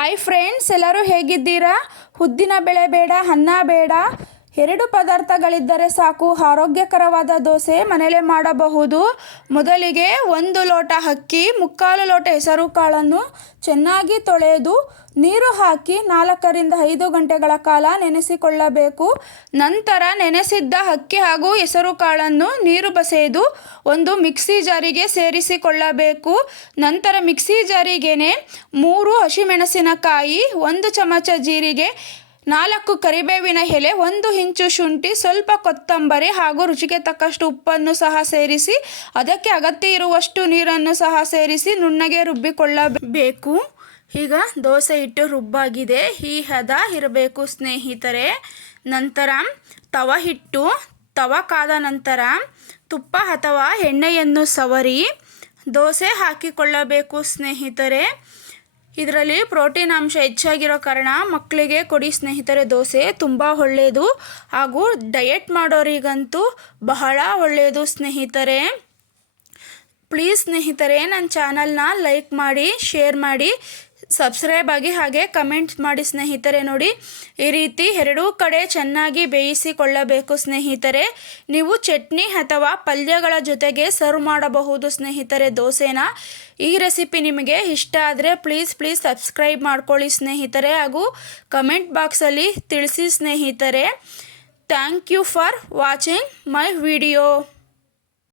Hi friends ಎಲ್ಲರೂ ಹೇಗಿದ್ದೀರಾ? ಉದ್ದಿನ ಬೇಳೆ ಬೇಡ, ಅನ್ನ ಬೇಡ. ಎರಡು ಪದಾರ್ಥಗಳಿದ್ದರೆ ಸಾಕು, ಆರೋಗ್ಯಕರವಾದ ದೋಸೆ ಮನೆಯಲ್ಲೇ ಮಾಡಬಹುದು. ಮೊದಲಿಗೆ ಒಂದು ಲೋಟ ಅಕ್ಕಿ, ಮುಕ್ಕಾಲು ಲೋಟ ಹೆಸರು ಕಾಳನ್ನು ಚೆನ್ನಾಗಿ ತೊಳೆದು ನೀರು ಹಾಕಿ ನಾಲ್ಕರಿಂದ ಐದು ಗಂಟೆಗಳ ಕಾಲ ನೆನೆಸಿಕೊಳ್ಳಬೇಕು. ನಂತರ ನೆನೆಸಿದ್ದ ಅಕ್ಕಿ ಹಾಗೂ ಹೆಸರು ಕಾಳನ್ನು ನೀರು ಬಸೆದು ಒಂದು ಮಿಕ್ಸಿ ಜಾರಿಗೆ ಸೇರಿಸಿಕೊಳ್ಳಬೇಕು. ನಂತರ ಮಿಕ್ಸಿ ಜಾರಿಗೆನೆ ಮೂರು ಹಸಿಮೆಣಸಿನಕಾಯಿ, ಒಂದು ಚಮಚ ಜೀರಿಗೆ, ನಾಲ್ಕು ಕರಿಬೇವಿನ ಎಲೆ, ಒಂದು ಇಂಚು ಶುಂಠಿ, ಸ್ವಲ್ಪ ಕೊತ್ತಂಬರಿ ಹಾಗೂ ರುಚಿಗೆ ತಕ್ಕಷ್ಟು ಉಪ್ಪನ್ನು ಸಹ ಸೇರಿಸಿ ಅದಕ್ಕೆ ಅಗತ್ಯ ಇರುವಷ್ಟು ನೀರನ್ನು ಸಹ ಸೇರಿಸಿ ನುಣ್ಣಗೆ ರುಬ್ಬಿಕೊಳ್ಳಬೇಕು. ಈಗ ದೋಸೆ ಹಿಟ್ಟು ರುಬ್ಬಾಗಿದೆ ಈ ಹದ ಇರಬೇಕು ಸ್ನೇಹಿತರೆ. ನಂತರ ತವ ಹಿಟ್ಟು, ತವ ಕಾದ ನಂತರ ತುಪ್ಪ ಅಥವಾ ಎಣ್ಣೆಯನ್ನು ಸವರಿ ದೋಸೆ ಹಾಕಿಕೊಳ್ಳಬೇಕು ಸ್ನೇಹಿತರೆ. ಇದರಲ್ಲಿ ಪ್ರೋಟೀನ್ ಅಂಶ ಹೆಚ್ಚಾಗಿರೋ ಕಾರಣ ಮಕ್ಕಳಿಗೆ ಕೊಡಿ ಸ್ನೇಹಿತರೆ, ದೋಸೆ ತುಂಬ ಒಳ್ಳೆಯದು ಹಾಗೂ ಡಯೆಟ್ ಮಾಡೋರಿಗಂತೂ ಬಹಳ ಒಳ್ಳೆಯದು ಸ್ನೇಹಿತರೆ. ಪ್ಲೀಸ್ ಸ್ನೇಹಿತರೆ, ನನ್ನ ಚಾನಲ್ನ ಲೈಕ್ ಮಾಡಿ ಶೇರ್ ಮಾಡಿ. ಸಬ್ಸ್ಕ್ರೈಬ್ ಆಗಿ ಹಾಗೆ ಕಮೆಂಟ್ ಮಾಡಿ ಸ್ನೇಹಿತರೆ ನೋಡಿ. ಈ ರೀತಿ ಎರಡೂ ಕಡೆ ಚೆನ್ನಾಗಿ ಬೇಯಿಸಿಕೊಳ್ಳಬೇಕು ಸ್ನೇಹಿತರೆ. ನೀವು ಚಟ್ನಿ ಅಥವಾ ಪಲ್ಯಗಳ ಜೊತೆಗೆ ಸರ್ವ್ ಮಾಡಬಹುದು ಸ್ನೇಹಿತರೆ ದೋಸೆನ. ಈ ರೆಸಿಪಿ ನಿಮಗೆ ಇಷ್ಟ ಆದರೆ ಪ್ಲೀಸ್ ಪ್ಲೀಸ್ ಸಬ್ಸ್ಕ್ರೈಬ್ ಮಾಡ್ಕೊಳ್ಳಿ ಸ್ನೇಹಿತರೆ ಹಾಗೂ ಕಮೆಂಟ್ ಬಾಕ್ಸಲ್ಲಿ ತಿಳಿಸಿ ಸ್ನೇಹಿತರೆ. Thank you for watching my video